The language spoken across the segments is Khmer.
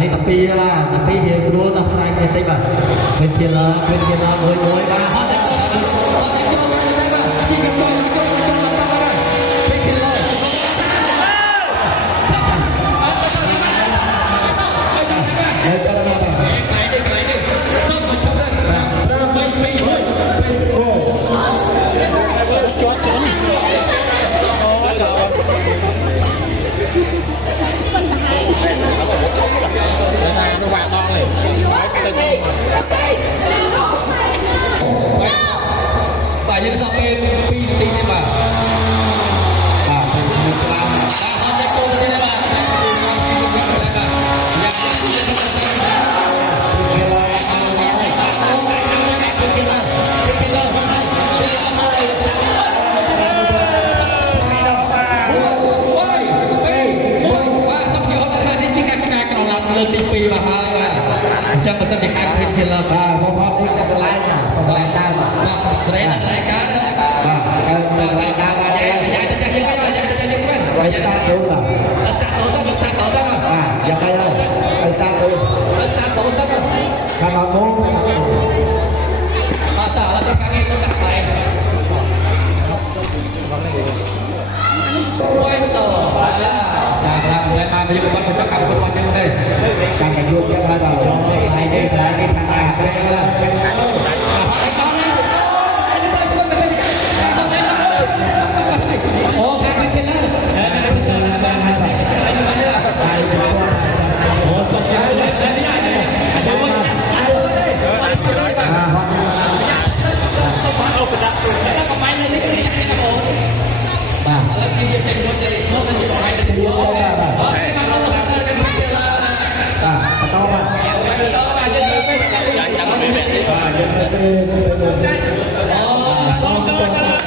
នេះតាពីបាទតាពីរៀងស្រួលដោះស្រាយគ្នាតិចបាទពេលជាឡើមួយបាទអត់តែចូលមកទេបាទជីកចូលពេលជាឡើហើយចលនាបាទកន្លែងនេះសុំមកឈប់សិន5 2 1ជាប់ចូលnó vào to này và những dòng bên phi được tin thế mà mình sẽ làm không để cô thế màទីពីរបាទហើយបាទអញ្ចឹងបើសិនជាខាងភេទជាលើបាទសូមអរគុណអ្នកកន្លែងបាទសូមកន្លែងដើមបាទស្រីនៅកន្លែងកើតបាទកន្លែងដើមបាទយ៉ាទៅយើងវិញយ៉ាទៅយើងវិញហើយស្តាតសូនបាទស្តាតសូនទៅស្តាតសូនទៅបាទយ៉ាងម៉េចហើយស្តាតសូនស្តាតសូនទៅខាងមកមកបាទតើឥឡូវទៅខាងនេះទៅដាក់បែរវិញទៅចាខ្លាំងតែមកយើងគាត់ទៅកម្មគាត់យើងទេកាន់តែយកចិត្តហើយបាទកន្លែងនេះខាងអាស្រ័យចាញ់អូខាងមិនឃើញឡើយបានហើយបាទហើយទៅចូលអូចុះហើយនេះអានេះអាមួយទៅបាទហត់អូបដាក់xuốngแล้วก็ไปเลยนี่คือចាក់ទេបងបាទឥឡូវគឺយើងចេញមុនទេមកសិនជាបងហើយទៅចូលបាទអូខេមកមកទៅទៅទៅបាទបន្តបាទយើងទៅពេលចាំទៅនេះបាទយើងទៅពេលអូសូមចូលបាទ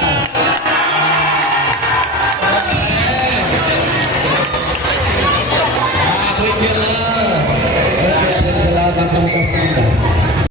Kita lakukan sama-sama.